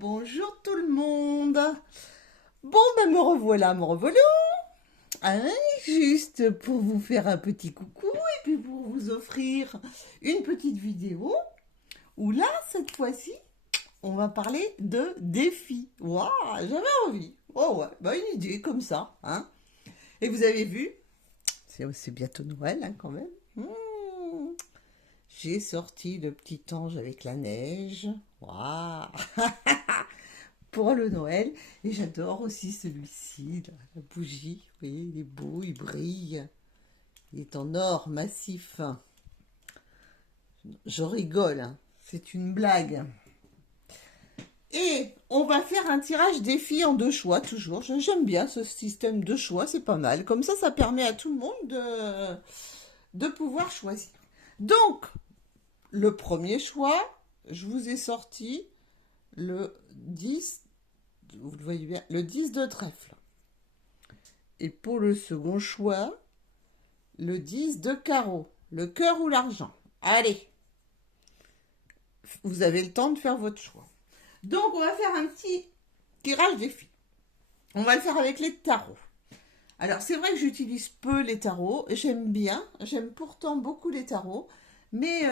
Bonjour tout le monde. Bon, ben me revoilà, me revoilà. Hein, juste pour vous faire un petit coucou et puis pour vous offrir une petite vidéo où là, cette fois-ci, on va parler de défis. Waouh, j'avais envie. Oh ouais, bah une idée comme ça, hein. Et vous avez vu, c'est bientôt Noël, hein, quand même. J'ai sorti le petit ange avec la neige. Waouh. Pour le Noël. Et j'adore aussi celui-ci, la bougie. Vous voyez, il est beau, il brille. Il est en or massif. Je rigole, hein. C'est une blague. Et on va faire un tirage défi en 2 choix, toujours. J'aime bien ce système de choix, c'est pas mal. Comme ça permet à tout le monde de pouvoir choisir. Donc, le premier choix, je vous ai sorti le 10, vous le voyez bien, le 10 de trèfle. Et pour le second choix, le 10 de carreau, le cœur ou l'argent. Allez, vous avez le temps de faire votre choix. Donc, on va faire un petit tirage défi. On va le faire avec les tarots. Alors, c'est vrai que j'utilise peu les tarots. J'aime bien. J'aime pourtant beaucoup les tarots. Mais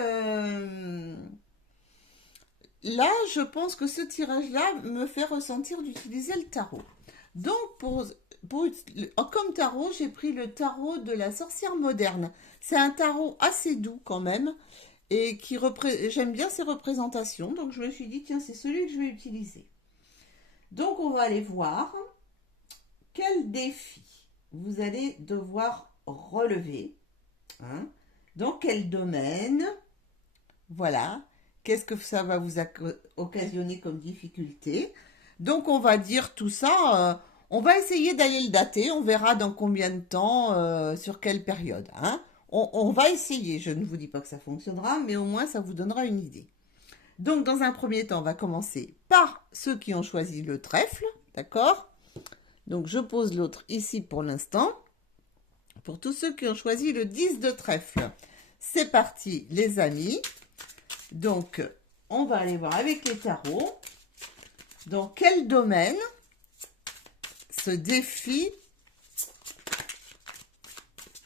là, je pense que ce tirage-là me fait ressentir d'utiliser le tarot. Donc, comme tarot, j'ai pris le tarot de la sorcière moderne. C'est un tarot assez doux quand même. Et j'aime bien ses représentations. Donc, je me suis dit, tiens, c'est celui que je vais utiliser. Donc, on va aller voir quel défi vous allez devoir relever. Hein, dans quel domaine. Voilà. Qu'est-ce que ça va vous occasionner comme difficulté? Donc, on va dire tout ça. On va essayer d'aller le dater. On verra dans combien de temps, sur quelle période. Hein. On va essayer. Je ne vous dis pas que ça fonctionnera, mais au moins, ça vous donnera une idée. Donc, dans un premier temps, on va commencer par ceux qui ont choisi le trèfle. D'accord? Donc, je pose l'autre ici pour l'instant. Pour tous ceux qui ont choisi le 10 de trèfle. C'est parti, les amis. Donc, on va aller voir avec les tarots. Dans quel domaine ce défi,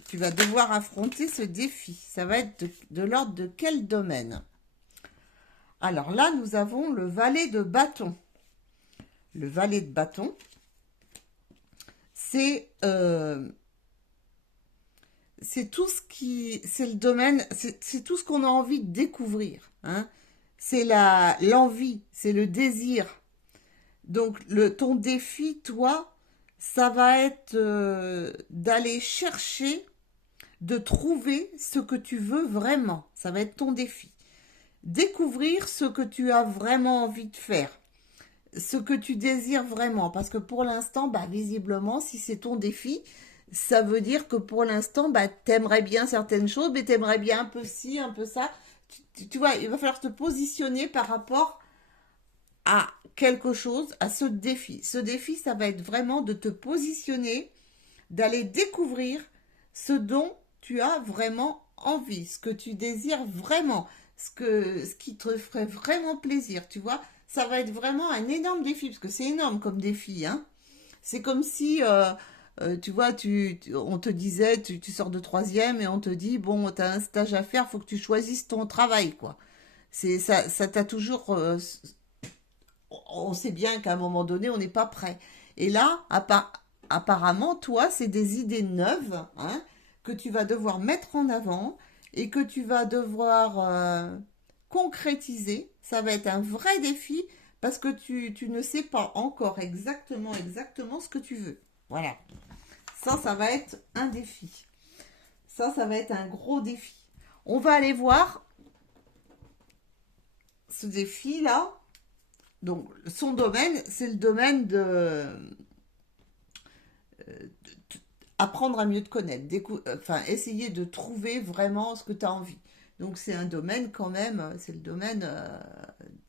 tu vas devoir affronter ce défi. Ça va être de l'ordre de quel domaine? Alors là, nous avons le valet de bâton. Le valet de bâton, c'est tout ce qui, c'est le domaine, c'est tout ce qu'on a envie de découvrir. Hein. C'est l'envie, c'est le désir. Donc, ton défi, toi, ça va être d'aller chercher, de trouver ce que tu veux vraiment. Ça va être ton défi. Découvrir ce que tu as vraiment envie de faire. Ce que tu désires vraiment. Parce que pour l'instant, bah, visiblement, si c'est ton défi, ça veut dire que pour l'instant, bah, t'aimerais bien certaines choses, mais t'aimerais bien un peu ci, un peu ça. Tu vois, il va falloir te positionner par rapport à quelque chose, à ce défi. Ce défi, ça va être vraiment de te positionner, d'aller découvrir ce dont tu as vraiment envie, ce que tu désires vraiment, ce qui te ferait vraiment plaisir, tu vois. Ça va être vraiment un énorme défi, parce que c'est énorme comme défi, hein. C'est comme si, tu vois, on te disait, tu sors de troisième et on te dit, bon, tu as un stage à faire, il faut que tu choisisses ton travail, quoi. Ça t'a toujours on sait bien qu'à un moment donné, on n'est pas prêt. Et là, apparemment, toi, c'est des idées neuves, hein, que tu vas devoir mettre en avant et que tu vas devoir concrétiser. Ça va être un vrai défi parce que tu ne sais pas encore exactement ce que tu veux. Voilà. Ça va être un défi. Ça va être un gros défi. On va aller voir ce défi-là. Donc, son domaine, c'est le domaine de apprendre à mieux te connaître, essayer de trouver vraiment ce que tu as envie. Donc, c'est un domaine quand même, c'est le domaine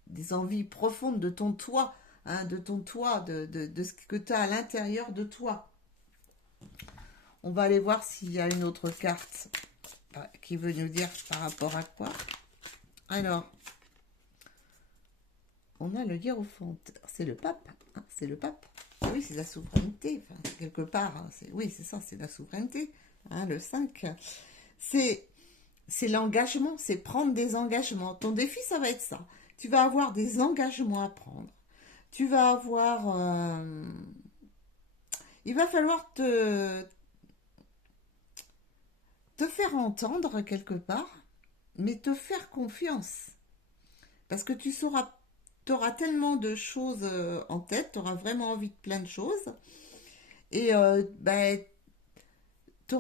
des envies profondes de ton toi, hein, de ton toi, de ce que tu as à l'intérieur de toi. On va aller voir s'il y a une autre carte qui veut nous dire par rapport à quoi. Alors, on a le hiérophante. C'est le pape, hein, c'est le pape. Oui, c'est la souveraineté, enfin, quelque part. Hein, oui, c'est ça, c'est la souveraineté. Hein, le 5, c'est l'engagement, c'est prendre des engagements. Ton défi, ça va être ça. Tu vas avoir des engagements à prendre. Tu vas avoir... il va falloir te faire entendre quelque part, mais te faire confiance. Parce que tu auras tellement de choses en tête, tu auras vraiment envie de plein de choses. Et ben, tu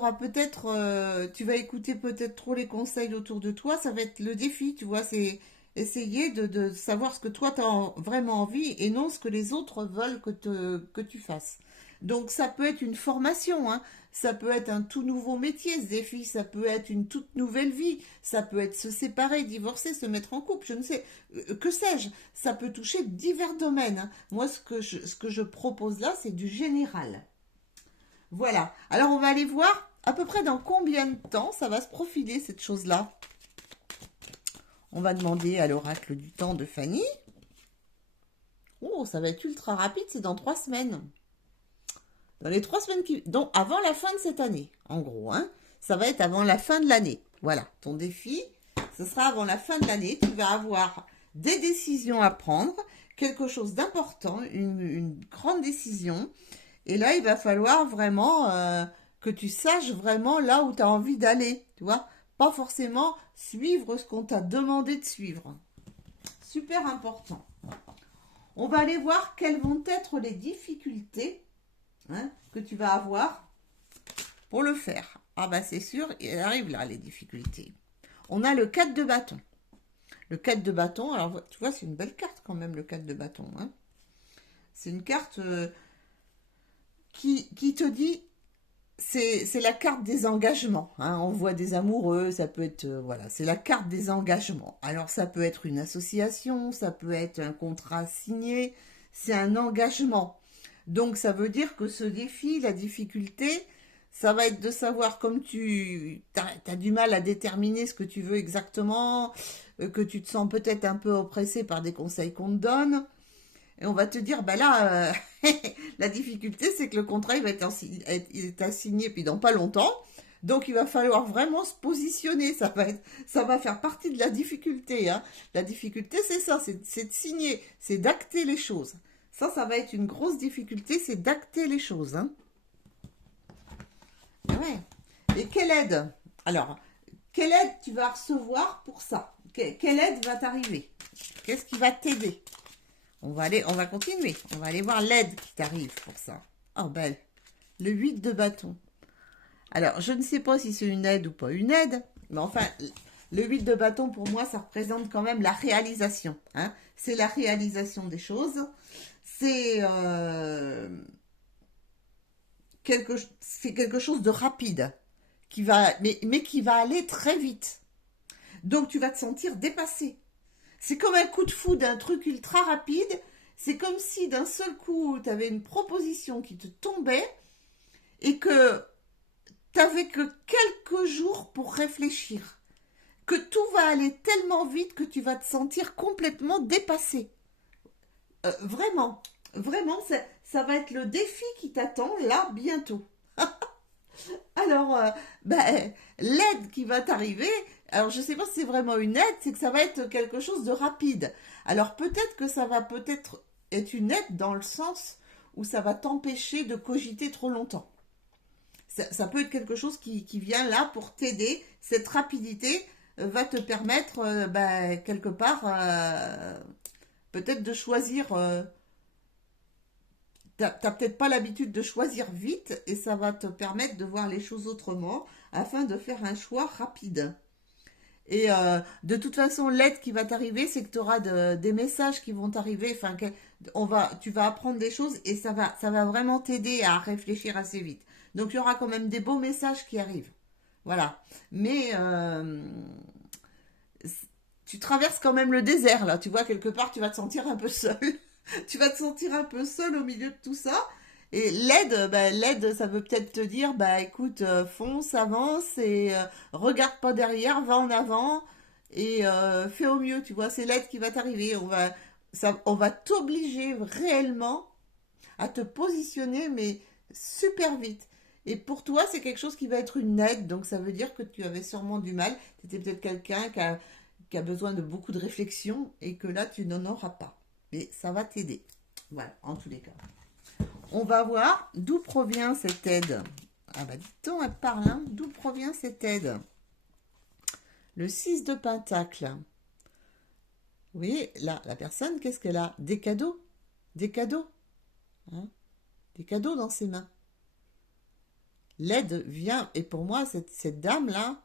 vas écouter peut-être trop les conseils autour de toi, ça va être le défi, tu vois, c'est essayer de savoir ce que toi tu as vraiment envie et non ce que les autres veulent que tu fasses. Donc ça peut être une formation, hein. Ça peut être un tout nouveau métier, ce défi, ça peut être une toute nouvelle vie, ça peut être se séparer, divorcer, se mettre en couple, je ne sais, que sais-je, ça peut toucher divers domaines, hein. Moi, ce que je propose là, c'est du général. Voilà. Alors, on va aller voir à peu près dans combien de temps ça va se profiler, cette chose-là. On va demander à l'oracle du temps de Fanny. Oh, ça va être ultra rapide, c'est dans 3 semaines. Dans les 3 semaines qui... Donc, avant la fin de cette année, en gros. Hein. Ça va être avant la fin de l'année. Voilà, ton défi, ce sera avant la fin de l'année. Tu vas avoir des décisions à prendre, quelque chose d'important, une grande décision. Et là, il va falloir vraiment que tu saches vraiment là où tu as envie d'aller. Tu vois, pas forcément suivre ce qu'on t'a demandé de suivre. Super important. On va aller voir quelles vont être les difficultés, hein, que tu vas avoir pour le faire. Ah bah c'est sûr, il arrive là les difficultés. On a le 4 de bâton. Le 4 de bâton, alors tu vois, c'est une belle carte quand même, le 4 de bâton. Hein. C'est une carte qui te dit, c'est la carte des engagements. Hein. On voit des amoureux, ça peut être, voilà, c'est la carte des engagements. Alors ça peut être une association, ça peut être un contrat signé, c'est un engagement. Donc ça veut dire que ce défi, la difficulté, ça va être de savoir, comme tu as du mal à déterminer ce que tu veux exactement, que tu te sens peut-être un peu oppressé par des conseils qu'on te donne. Et on va te dire, bah là, la difficulté, c'est que le contrat, il est assigné puis dans pas longtemps. Donc, il va falloir vraiment se positionner. Ça va faire partie de la difficulté. Hein. La difficulté, c'est ça, c'est de signer, c'est d'acter les choses. Ça va être une grosse difficulté, c'est d'acter les choses. Hein. Ouais. Et quelle aide? Alors, quelle aide tu vas recevoir pour ça? Quelle aide va t'arriver? Qu'est-ce qui va t'aider? On va continuer. On va aller voir l'aide qui t'arrive pour ça. Oh, belle. Le 8 de bâton. Alors, je ne sais pas si c'est une aide ou pas une aide, mais enfin, le 8 de bâton, pour moi, ça représente quand même la réalisation. Hein. C'est la réalisation des choses. C'est quelque chose de rapide, mais qui va aller très vite. Donc, tu vas te sentir dépassé. C'est comme un coup de foudre, un truc ultra rapide. C'est comme si d'un seul coup, tu avais une proposition qui te tombait et que tu n'avais que quelques jours pour réfléchir. Que tout va aller tellement vite que tu vas te sentir complètement dépassé. Vraiment, vraiment, ça va être le défi qui t'attend là bientôt. Alors, l'aide qui va t'arriver, alors je ne sais pas si c'est vraiment une aide, c'est que ça va être quelque chose de rapide. Alors peut-être que ça va peut-être être une aide dans le sens où ça va t'empêcher de cogiter trop longtemps. Ça peut être quelque chose qui vient là pour t'aider. Cette rapidité va te permettre, quelque part, peut-être de choisir. T'as peut-être pas l'habitude de choisir vite et ça va te permettre de voir les choses autrement afin de faire un choix rapide. Et de toute façon, l'aide qui va t'arriver, c'est que tu auras des messages qui vont t'arriver. Enfin, tu vas apprendre des choses et ça va vraiment t'aider à réfléchir assez vite. Donc, il y aura quand même des beaux messages qui arrivent. Voilà. Mais tu traverses quand même le désert, là. Tu vois, quelque part, tu vas te sentir un peu seul. Tu vas te sentir un peu seul au milieu de tout ça. Et l'aide, ça veut peut-être te dire, écoute, fonce, avance et regarde pas derrière, va en avant et fais au mieux, tu vois, c'est l'aide qui va t'arriver. on va t'obliger réellement à te positionner, mais super vite. Et pour toi, c'est quelque chose qui va être une aide, donc ça veut dire que tu avais sûrement du mal. Tu étais peut-être quelqu'un qui a besoin de beaucoup de réflexion et que là, tu n'en auras pas. Mais ça va t'aider. Voilà, en tous les cas. On va voir d'où provient cette aide. Ah bah dit-on, elle parle, hein. D'où provient cette aide? Le 6 de Pentacle. Oui, là, la personne, qu'est-ce qu'elle a? Des cadeaux. Des cadeaux. Hein, des cadeaux dans ses mains. L'aide vient, et pour moi, cette dame-là,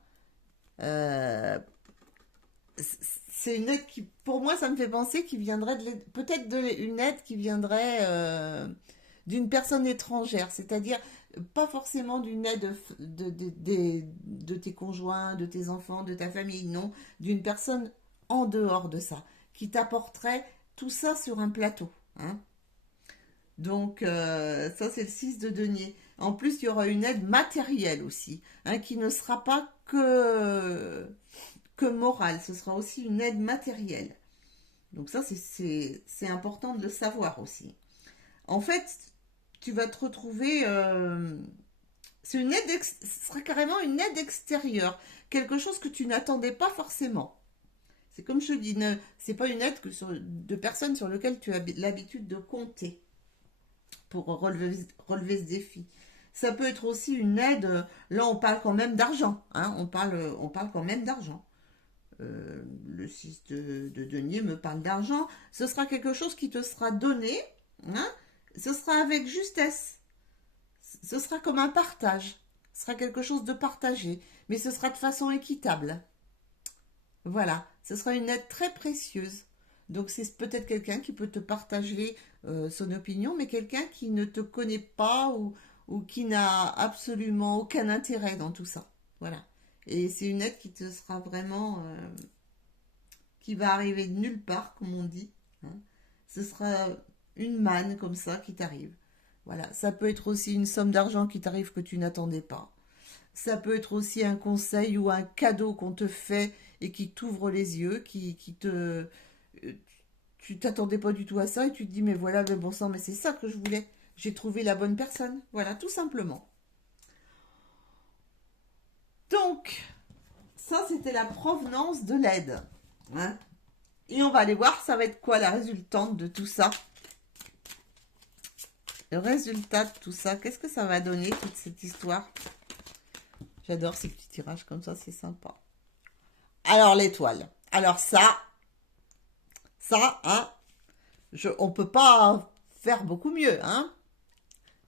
c'est une aide qui, pour moi, ça me fait penser qu'il viendrait peut-être une aide qui viendrait d'une personne étrangère, c'est-à-dire pas forcément d'une aide de tes conjoints, de tes enfants, de ta famille, non, d'une personne en dehors de ça, qui t'apporterait tout ça sur un plateau. Hein. Donc, ça, c'est le 6 de denier. En plus, il y aura une aide matérielle aussi, hein, qui ne sera pas que morale, ce sera aussi une aide matérielle. Donc ça, c'est important de le savoir aussi. En fait, tu vas te retrouver... c'est une aide, ce sera carrément une aide extérieure, quelque chose que tu n'attendais pas forcément. C'est comme je te dis, c'est pas une aide de personnes sur lesquelles tu as l'habitude de compter pour relever ce défi. Ça peut être aussi une aide, là on parle quand même d'argent, hein, on parle quand même d'argent. Le 6 de denier me parle d'argent. Ce sera quelque chose qui te sera donné, hein, ce sera avec justesse. Ce sera comme un partage. Ce sera quelque chose de partagé, mais ce sera de façon équitable. Voilà, ce sera une aide très précieuse. Donc c'est peut-être quelqu'un qui peut te partager son opinion, mais quelqu'un qui ne te connaît pas ou qui n'a absolument aucun intérêt dans tout ça. Voilà. Et c'est une aide qui te sera vraiment... qui va arriver de nulle part, comme on dit. Hein. Ce sera une manne comme ça qui t'arrive. Voilà. Ça peut être aussi une somme d'argent qui t'arrive que tu n'attendais pas. Ça peut être aussi un conseil ou un cadeau qu'on te fait et qui t'ouvre les yeux, qui te... Tu t'attendais pas du tout à ça et tu te dis mais voilà le bon sang, mais c'est ça que je voulais. J'ai trouvé la bonne personne. Voilà, tout simplement. Donc, ça c'était la provenance de l'aide. Hein. Et on va aller voir ça va être quoi la résultante de tout ça. Le résultat de tout ça, qu'est-ce que ça va donner toute cette histoire? J'adore ces petits tirages comme ça, c'est sympa. Alors l'étoile. Alors ça, hein, on peut pas faire beaucoup mieux, hein.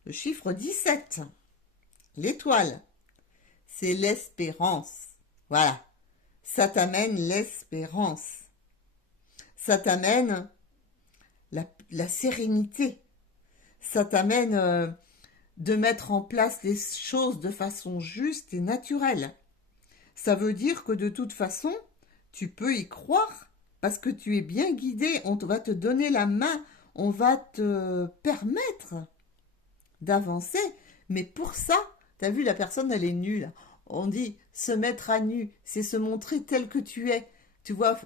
Le chiffre 17, l'étoile, c'est l'espérance. Voilà, ça t'amène l'espérance. Ça t'amène la sérénité. Ça t'amène de mettre en place les choses de façon juste et naturelle. Ça veut dire que de toute façon, tu peux y croire parce que tu es bien guidé. On va te donner la main, on va te permettre d'avancer. Mais pour ça, tu as vu, la personne, elle est nulle. On dit se mettre à nu, c'est se montrer tel que tu es. Tu vois,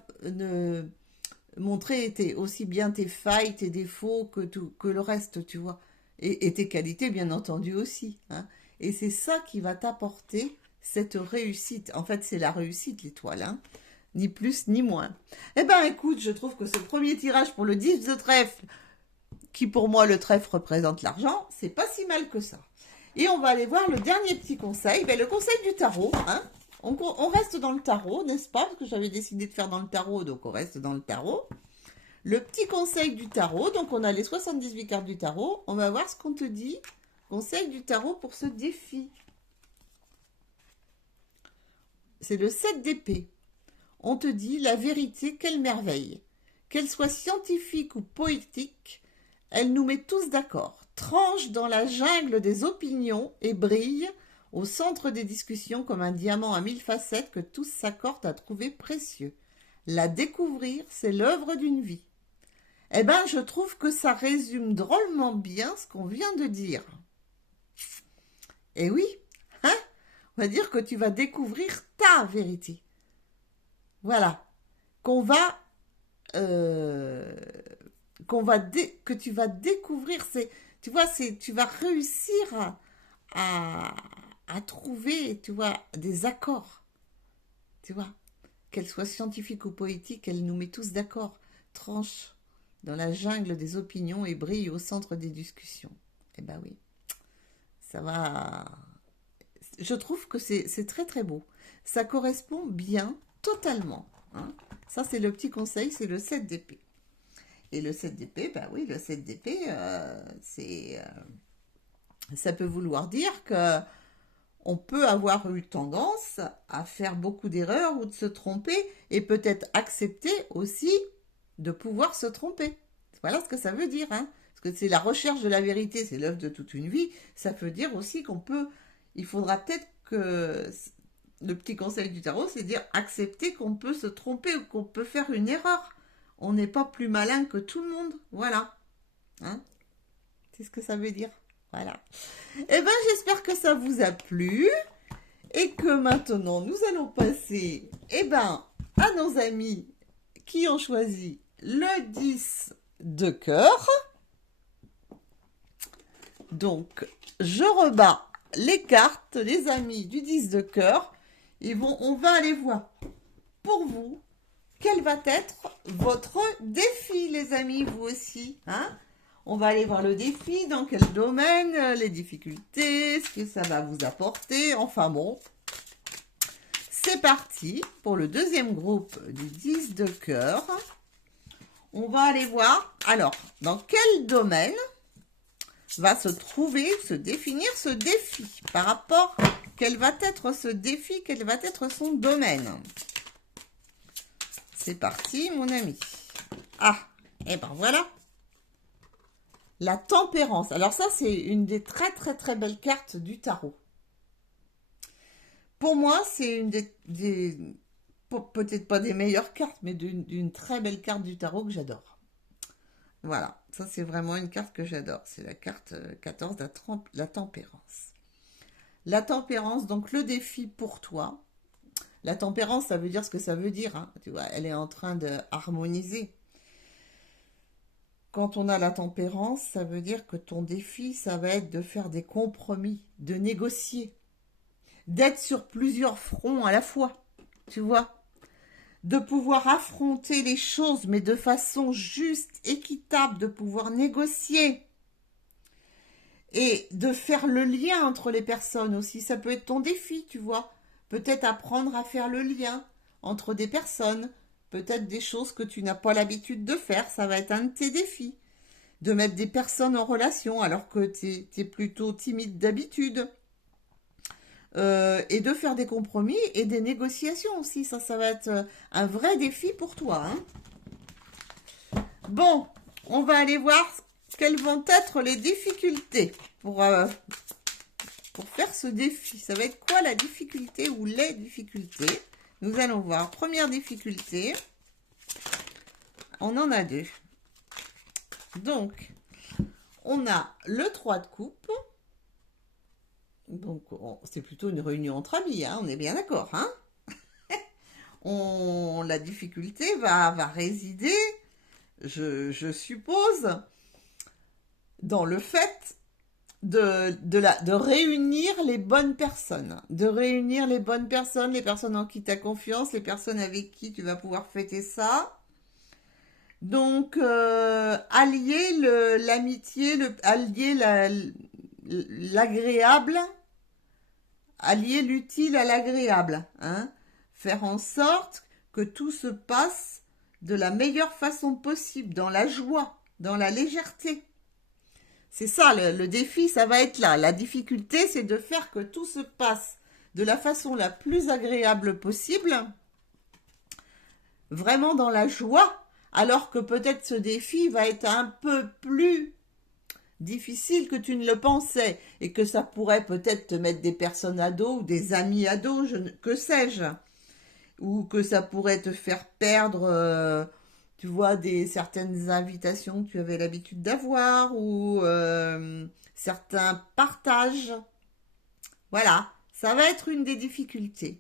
montrer aussi bien tes failles, tes défauts que le reste, tu vois. Et tes qualités, bien entendu, aussi. Hein. Et c'est ça qui va t'apporter cette réussite. En fait, c'est la réussite, l'étoile. Hein. Ni plus, ni moins. Eh ben, écoute, je trouve que ce premier tirage pour le 10 de trèfle, qui pour moi, le trèfle représente l'argent, c'est pas si mal que ça. Et on va aller voir le dernier petit conseil. Ben, le conseil du tarot. Hein. On reste dans le tarot, n'est-ce pas? Parce que j'avais décidé de faire dans le tarot, donc on reste dans le tarot. Le petit conseil du tarot, donc on a les 78 cartes du tarot. On va voir ce qu'on te dit. Conseil du tarot pour ce défi. C'est le 7 d'épée. On te dit la vérité, quelle merveille. Qu'elle soit scientifique ou poétique, elle nous met tous d'accord. Tranche dans la jungle des opinions et brille au centre des discussions comme un diamant à 1000 facettes que tous s'accordent à trouver précieux. La découvrir, c'est l'œuvre d'une vie. Eh bien, je trouve que ça résume drôlement bien ce qu'on vient de dire. Eh oui, hein? On va dire que tu vas découvrir ta vérité. Voilà. Qu'on va que tu vas découvrir. Tu vois, tu vas réussir à trouver, tu vois, des accords. Tu vois, qu'elle soit scientifique ou poétique, elle nous met tous d'accord. Tranche dans la jungle des opinions et brille au centre des discussions. Eh ben oui, ça va. Je trouve que c'est très très beau. Ça correspond bien, totalement, hein. Ça, c'est le petit conseil, c'est le 7 d'épée. Et le 7 d'épée, bah oui, le 7 d'épée, ça peut vouloir dire que on peut avoir eu tendance à faire beaucoup d'erreurs ou de se tromper et peut-être accepter aussi de pouvoir se tromper. Voilà ce que ça veut dire, hein. Parce que c'est la recherche de la vérité, c'est l'œuvre de toute une vie. Ça veut dire aussi qu'on peut, il faudra peut-être que le petit conseil du tarot, c'est dire accepter qu'on peut se tromper ou qu'on peut faire une erreur. On n'est pas plus malin que tout le monde. Voilà. Hein, c'est ce que ça veut dire. Voilà. Eh bien, j'espère que ça vous a plu et que maintenant, nous allons passer à nos amis qui ont choisi le 10 de cœur. Donc, je rebats les cartes, les amis du 10 de cœur. On va aller voir pour vous quel va être votre défi, les amis, vous aussi, hein. On va aller voir le défi, dans quel domaine, les difficultés, ce que ça va vous apporter. Enfin bon, c'est parti pour le deuxième groupe du 10 de cœur. On va aller voir, alors, dans quel domaine va se trouver, se définir ce défi par rapport, quel va être ce défi, quel va être son domaine. C'est parti, mon ami. Ah, et ben voilà. La tempérance. Alors ça, c'est une des très très très belles cartes du tarot. Pour moi, c'est une peut-être pas des meilleures cartes, mais d'une très belle carte du tarot que j'adore. Voilà, ça c'est vraiment une carte que j'adore. C'est la carte 14, la tempérance. La tempérance, donc le défi pour toi. La tempérance, ça veut dire ce que ça veut dire, hein. Tu vois, elle est en train de harmoniser. Quand on a la tempérance, ça veut dire que ton défi, ça va être de faire des compromis, de négocier, d'être sur plusieurs fronts à la fois, tu vois, de pouvoir affronter les choses, mais de façon juste, équitable, de pouvoir négocier et de faire le lien entre les personnes aussi. Ça peut être ton défi, tu vois. Peut-être apprendre à faire le lien entre des personnes, peut-être des choses que tu n'as pas l'habitude de faire, ça va être un de tes défis. De mettre des personnes en relation alors que tu es plutôt timide d'habitude. Et de faire des compromis et des négociations aussi. Ça va être un vrai défi pour toi, hein. Bon, on va aller voir quelles vont être les difficultés pour faire ce défi. Ça va être quoi la difficulté ou les difficultés? Nous allons voir. Première difficulté. On en a deux. Donc, on a le 3 de coupe. Donc, c'est plutôt une réunion entre amis, hein, on est bien d'accord, hein. La difficulté va résider, je suppose, dans le fait de réunir les bonnes personnes. De réunir les bonnes personnes, les personnes en qui tu as confiance, les personnes avec qui tu vas pouvoir fêter ça. Donc, allier l'amitié, allier l'agréable, allier l'utile à l'agréable, hein. Faire en sorte que tout se passe de la meilleure façon possible, dans la joie, dans la légèreté. C'est ça, le défi, ça va être là. La difficulté, c'est de faire que tout se passe de la façon la plus agréable possible, vraiment dans la joie, alors que peut-être ce défi va être un peu plus difficile que tu ne le pensais et que ça pourrait peut-être te mettre des personnes à dos ou des amis à dos, que sais-je, ou que ça pourrait te faire perdre, tu vois, certaines invitations que tu avais l'habitude d'avoir ou certains partages. Voilà, ça va être une des difficultés.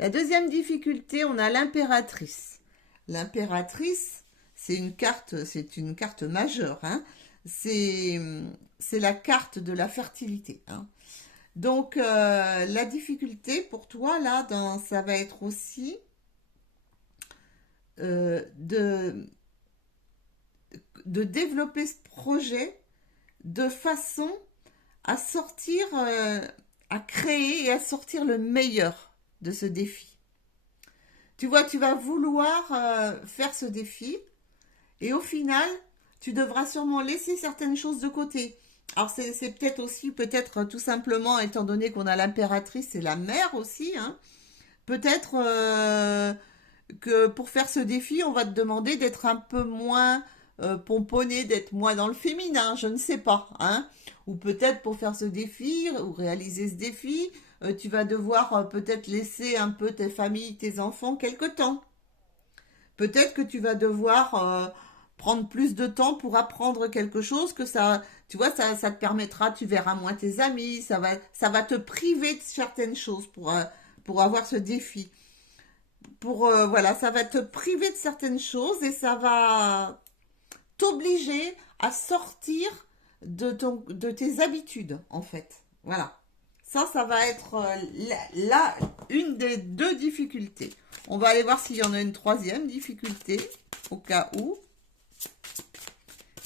La deuxième difficulté, on a l'impératrice. L'impératrice, c'est une carte majeure, hein. C'est la carte de la fertilité, hein. Donc, la difficulté pour toi, là, ça va être aussi de développer ce projet de façon à sortir, à créer et à sortir le meilleur de ce défi. Tu vois, tu vas vouloir faire ce défi et au final, tu devras sûrement laisser certaines choses de côté. Alors c'est peut-être aussi, peut-être tout simplement, étant donné qu'on a l'impératrice et la mère aussi, hein, peut-être que pour faire ce défi, on va te demander d'être un peu moins pomponné, d'être moins dans le féminin, je ne sais pas, hein. Ou peut-être pour faire ce défi, ou réaliser ce défi, tu vas devoir peut-être laisser un peu tes familles, tes enfants quelque temps. Peut-être que tu vas devoir prendre plus de temps pour apprendre quelque chose, que ça, tu vois, ça te permettra, tu verras moins tes amis, ça va te priver de certaines choses pour avoir ce défi. Voilà, ça va te priver de certaines choses et ça va t'obliger à sortir de tes habitudes, en fait. Voilà. Ça va être une des deux difficultés. On va aller voir s'il y en a une troisième difficulté, au cas où.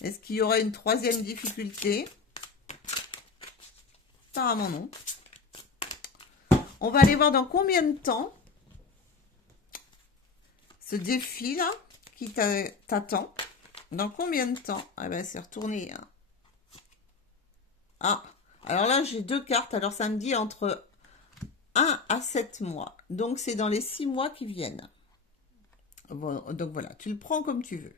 Est-ce qu'il y aura une troisième difficulté? Apparemment non. On va aller voir dans combien de temps ce défi-là qui t'attend. Dans combien de temps? Ah ben c'est retourné. Hein. Ah, alors là j'ai deux cartes. Alors ça me dit entre 1 à 7 mois. Donc c'est dans les 6 mois qui viennent. Bon, donc voilà, tu le prends comme tu veux.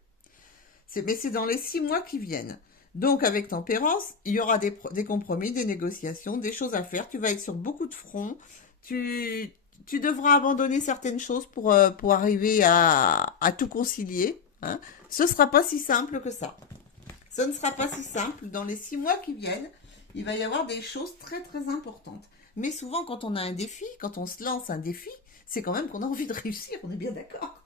Mais c'est dans les 6 mois qui viennent. Donc avec tempérance, il y aura des compromis, des négociations, des choses à faire. Tu vas être sur beaucoup de fronts. Tu devras abandonner certaines choses pour arriver à tout concilier. Hein. Ce ne sera pas si simple que ça. Ce ne sera pas si simple. Dans les 6 mois qui viennent, il va y avoir des choses très très importantes. Mais souvent, quand on a un défi, quand on se lance un défi, c'est quand même qu'on a envie de réussir, on est bien d'accord.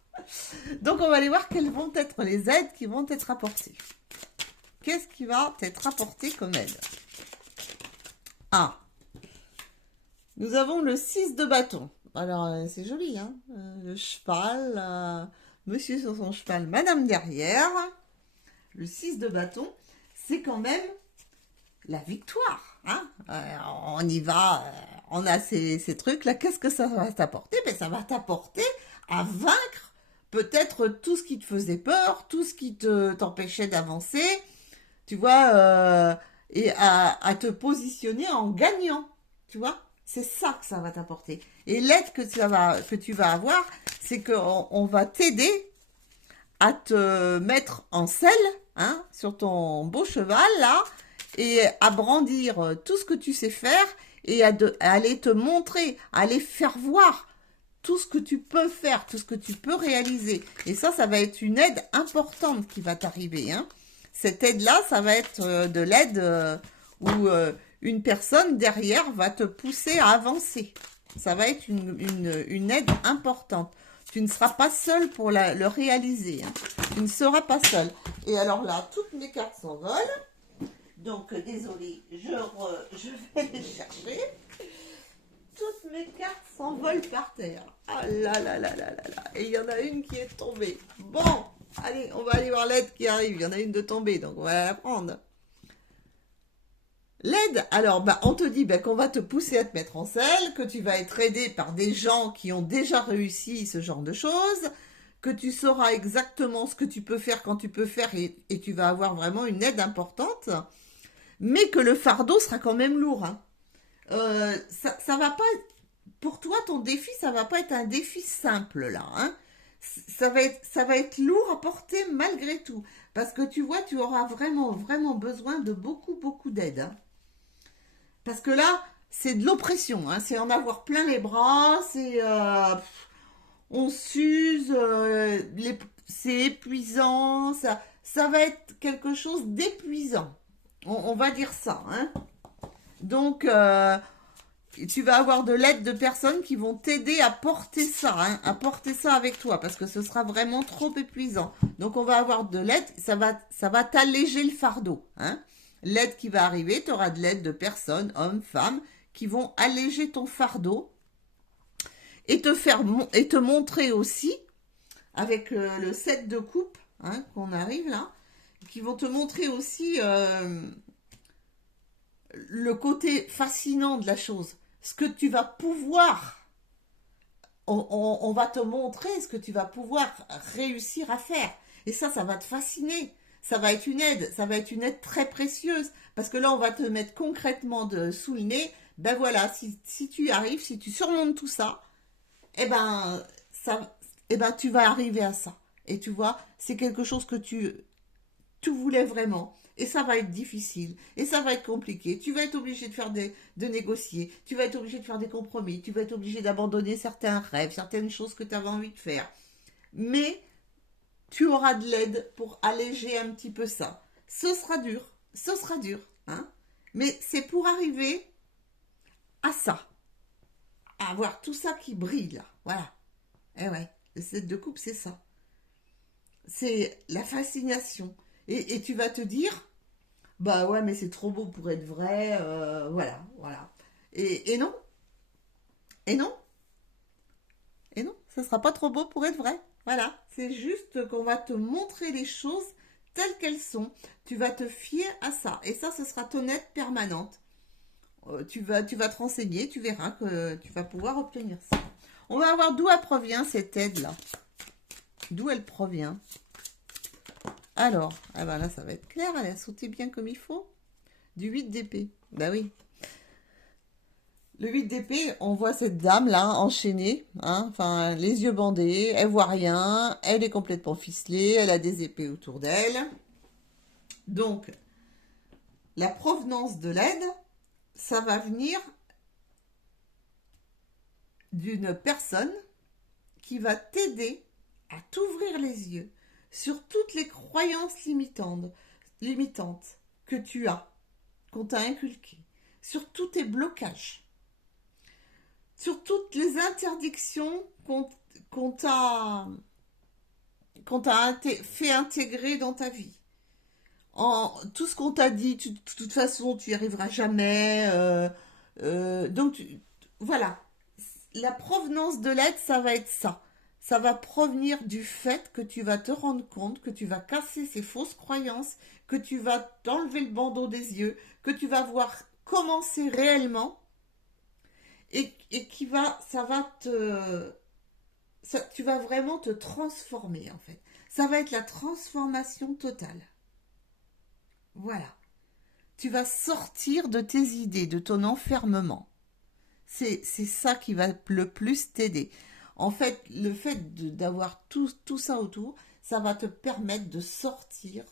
Donc, on va aller voir quelles vont être les aides qui vont être apportées. Qu'est-ce qui va être apporté comme aide? Ah, nous avons le 6 de bâton. Alors, c'est joli, hein, le cheval, monsieur sur son cheval, madame derrière. Le 6 de bâton, c'est quand même la victoire. Hein. On y va, on a ces trucs-là. Qu'est-ce que ça va t'apporter? Ben, ça va t'apporter à vaincre peut-être tout ce qui te faisait peur, tout ce qui t'empêchait d'avancer, tu vois, et à te positionner en gagnant, tu vois. C'est ça que ça va t'apporter. Et l'aide que tu vas avoir, c'est qu'on va t'aider à te mettre en selle, hein, sur ton beau cheval, là, et à brandir tout ce que tu sais faire et à aller te montrer, à aller faire voir tout ce que tu peux faire, tout ce que tu peux réaliser. Et ça va être une aide importante qui va t'arriver. Hein. Cette aide-là, ça va être de l'aide où une personne derrière va te pousser à avancer. Ça va être une aide importante. Tu ne seras pas seul pour le réaliser. Hein. Tu ne seras pas seul. Et alors là, toutes mes cartes s'envolent. Donc, désolé, je vais les chercher. Toutes mes cartes s'envolent par terre. Ah là là là là là là. Et il y en a une qui est tombée. Bon, allez, on va aller voir l'aide qui arrive. Il y en a une de tombée, donc on va la prendre. L'aide, alors, on te dit qu'on va te pousser à te mettre en selle, que tu vas être aidé par des gens qui ont déjà réussi ce genre de choses, que tu sauras exactement ce que tu peux faire quand tu peux faire et tu vas avoir vraiment une aide importante, mais que le fardeau sera quand même lourd. Hein. Ça va pas, pour toi, ton défi, ça va pas être un défi simple là. Hein. Ça va être lourd à porter malgré tout, parce que tu vois, tu auras vraiment, vraiment besoin de beaucoup, beaucoup d'aide. Hein. Parce que là, c'est de l'oppression, hein. C'est en avoir plein les bras, on s'use, c'est épuisant, ça va être quelque chose d'épuisant. On va dire ça, hein. Donc, tu vas avoir de l'aide de personnes qui vont t'aider à porter ça, hein, à porter ça avec toi, parce que ce sera vraiment trop épuisant. Donc on va avoir de l'aide, ça va t'alléger le fardeau, hein. L'aide qui va arriver, tu auras de l'aide de personnes, hommes, femmes, qui vont alléger ton fardeau et et te montrer aussi, avec le set de coupe, hein, qu'on arrive là, qui vont te montrer aussi le côté fascinant de la chose, ce que tu vas pouvoir, on va te montrer ce que tu vas pouvoir réussir à faire. Et ça va te fasciner. Ça va être une aide, ça va être une aide très précieuse. Parce que là, on va te mettre concrètement sous le nez, ben voilà, si tu y arrives, si tu surmontes tout ça, eh ben, tu vas arriver à ça. Et tu vois, c'est quelque chose que tu voulais vraiment. Et ça va être difficile. Et ça va être compliqué. Tu vas être obligé de négocier. Tu vas être obligé de faire des compromis. Tu vas être obligé d'abandonner certains rêves, certaines choses que tu avais envie de faire. Mais tu auras de l'aide pour alléger un petit peu ça. Ce sera dur. Ce sera dur. Hein, mais c'est pour arriver à ça. À avoir tout ça qui brille là. Voilà. Eh ouais. Le set de coupe, c'est ça. C'est la fascination. Et tu vas te dire, bah ouais, mais c'est trop beau pour être vrai, voilà, voilà. Et non, et non, et non, ça sera pas trop beau pour être vrai. Voilà, c'est juste qu'on va te montrer les choses telles qu'elles sont. Tu vas te fier à ça. Et ça, ce sera ton aide permanente. Tu vas te renseigner, tu verras que tu vas pouvoir obtenir ça. On va voir d'où elle provient cette aide-là. D'où elle provient. Alors, ah ben là, ça va être clair, elle a sauté bien comme il faut. Du 8 d'épée. Bah oui. Le 8 d'épée, on voit cette dame-là, enchaînée, hein, enfin, les yeux bandés, elle voit rien, elle est complètement ficelée, elle a des épées autour d'elle. Donc, la provenance de l'aide, ça va venir d'une personne qui va t'aider à t'ouvrir les yeux sur toutes les croyances limitantes que tu as, qu'on t'a inculquées, sur tous tes blocages, sur toutes les interdictions qu'on t'a fait intégrer dans ta vie. Tout ce qu'on t'a dit, de toute façon, tu n'y arriveras jamais. Donc, voilà. La provenance de l'aide, ça va être ça. Ça va provenir du fait que tu vas te rendre compte, que tu vas casser ces fausses croyances, que tu vas t'enlever le bandeau des yeux, que tu vas voir comment c'est réellement et tu vas vraiment te transformer en fait. Ça va être la transformation totale. Voilà. Tu vas sortir de tes idées, de ton enfermement. C'est ça qui va le plus t'aider. En fait, le fait d'avoir tout ça autour, ça va te permettre de sortir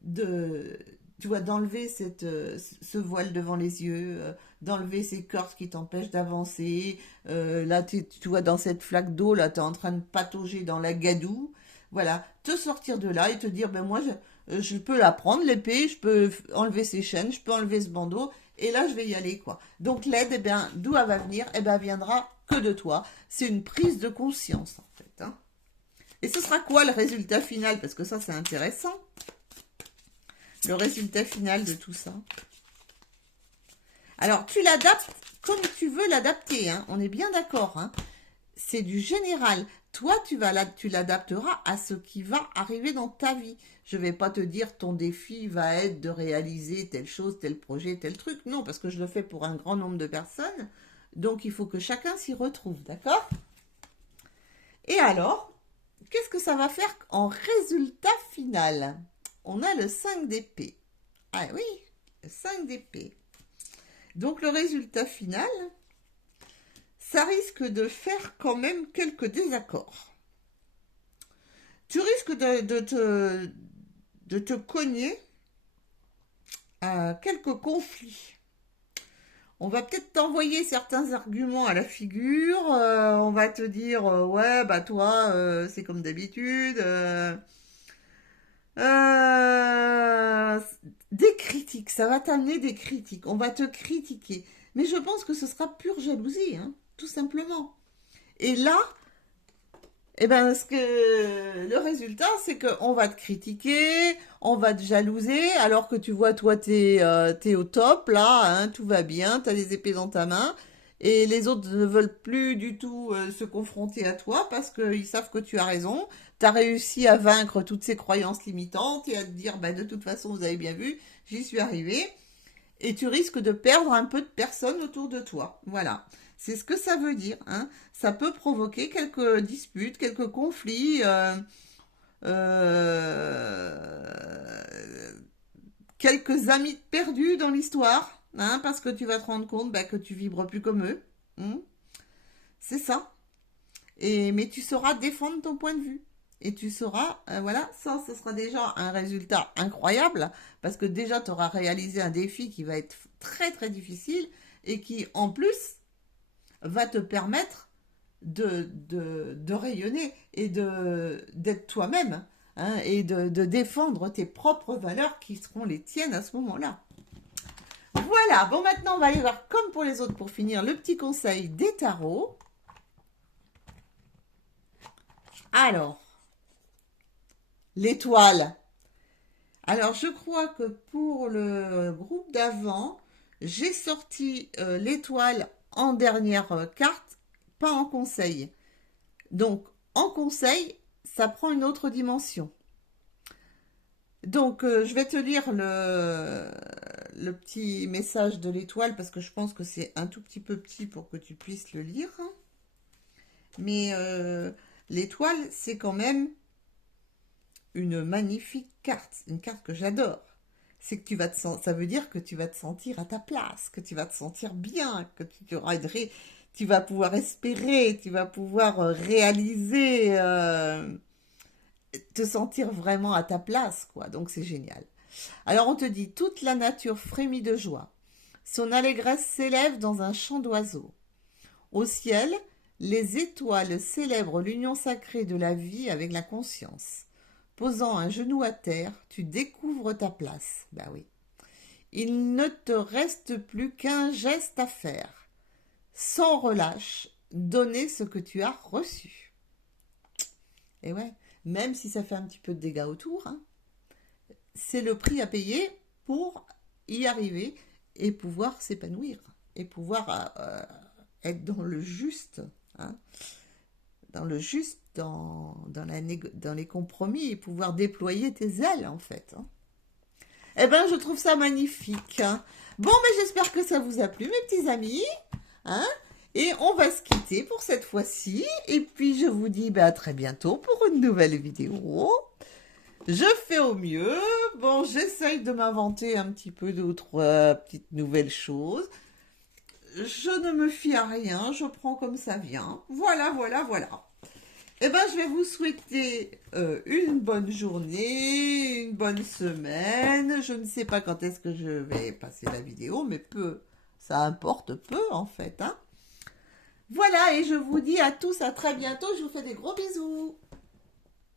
de, tu vois, d'enlever ce voile devant les yeux, d'enlever ces cordes qui t'empêchent d'avancer. Là, tu vois, dans cette flaque d'eau, là, tu es en train de patauger dans la gadoue. Voilà, te sortir de là et te dire, ben moi, je peux la prendre, l'épée, je peux enlever ces chaînes, je peux enlever ce bandeau, et là, je vais y aller, quoi. Donc, l'aide, eh bien, d'où elle va venir? Eh bien, elle viendra que de toi. C'est une prise de conscience, en fait. Hein. Et ce sera quoi le résultat final? Parce que ça, c'est intéressant. Le résultat final de tout ça. Alors, tu l'adaptes comme tu veux l'adapter. Hein. On est bien d'accord. Hein. C'est du général. Toi, tu l'adapteras à ce qui va arriver dans ta vie. Je ne vais pas te dire ton défi va être de réaliser telle chose, tel projet, tel truc. Non, parce que je le fais pour un grand nombre de personnes. Donc, il faut que chacun s'y retrouve. D'accord? Et alors, qu'est-ce que ça va faire en résultat final? On a le 5 d'épée. Ah oui, le 5 d'épée. Donc le résultat final, ça risque de faire quand même quelques désaccords. Tu risques de te cogner à quelques conflits. On va peut-être t'envoyer certains arguments à la figure. On va te dire, ouais, bah toi, c'est comme d'habitude. Des critiques, ça va t'amener des critiques. On va te critiquer. Mais je pense que ce sera pure jalousie, hein, tout simplement. Et là, eh ben, le résultat, c'est qu'on va te critiquer, on va te jalouser, alors que tu vois, toi, t'es au top, là, hein, tout va bien, t'as les épées dans ta main, et les autres ne veulent plus du tout se confronter à toi parce qu'ils savent que tu as raison, t'as réussi à vaincre toutes ces croyances limitantes et à te dire, bah, de toute façon, vous avez bien vu, j'y suis arrivé, et tu risques de perdre un peu de personnes autour de toi. Voilà. C'est ce que ça veut dire, hein. Ça peut provoquer quelques disputes, quelques conflits, quelques amis perdus dans l'histoire, hein, parce que tu vas te rendre compte bah, que tu vibres plus comme eux. Hein. C'est ça. Mais tu sauras défendre ton point de vue. Et tu sauras, voilà, ça, ce sera déjà un résultat incroyable, parce que déjà, tu auras réalisé un défi qui va être très, très difficile, et qui, en plus, va te permettre de rayonner et d'être toi-même, hein, et de défendre tes propres valeurs qui seront les tiennes à ce moment-là. Voilà, bon maintenant on va aller voir comme pour les autres pour finir le petit conseil des tarots. Alors, l'étoile. Alors je crois que pour le groupe d'avant, j'ai sorti l'étoile en dernière carte, pas en conseil. Donc, en conseil, ça prend une autre dimension. Donc, je vais te lire le petit message de l'étoile parce que je pense que c'est un tout petit peu petit pour que tu puisses le lire. Mais l'étoile, c'est quand même une magnifique carte, une carte que j'adore. C'est que ça veut dire que tu vas te sentir à ta place, que tu vas te sentir bien, que tu vas pouvoir espérer, tu vas pouvoir réaliser, te sentir vraiment à ta place, quoi. Donc c'est génial. Alors on te dit, toute la nature frémit de joie. Son allégresse s'élève dans un chant d'oiseaux. Au ciel, les étoiles célèbrent l'union sacrée de la vie avec la conscience. Posant un genou à terre, tu découvres ta place. Ben oui. Il ne te reste plus qu'un geste à faire. Sans relâche, donner ce que tu as reçu. Et ouais, même si ça fait un petit peu de dégâts autour, hein, c'est le prix à payer pour y arriver et pouvoir s'épanouir et pouvoir être dans le juste, hein, dans le juste, dans les compromis et pouvoir déployer tes ailes en fait. Hein. Eh ben, je trouve ça magnifique. Hein. Bon, mais j'espère que ça vous a plu, mes petits amis. Hein, et on va se quitter pour cette fois-ci. Et puis, je vous dis à très bientôt pour une nouvelle vidéo. Je fais au mieux. Bon, j'essaye de m'inventer un petit peu d'autres petites nouvelles choses. Je ne me fie à rien. Je prends comme ça vient. Voilà, voilà, voilà. Eh ben, je vais vous souhaiter une bonne journée, une bonne semaine. Je ne sais pas quand est-ce que je vais passer la vidéo, mais ça importe peu en fait. Hein. Voilà, et je vous dis à tous à très bientôt. Je vous fais des gros bisous.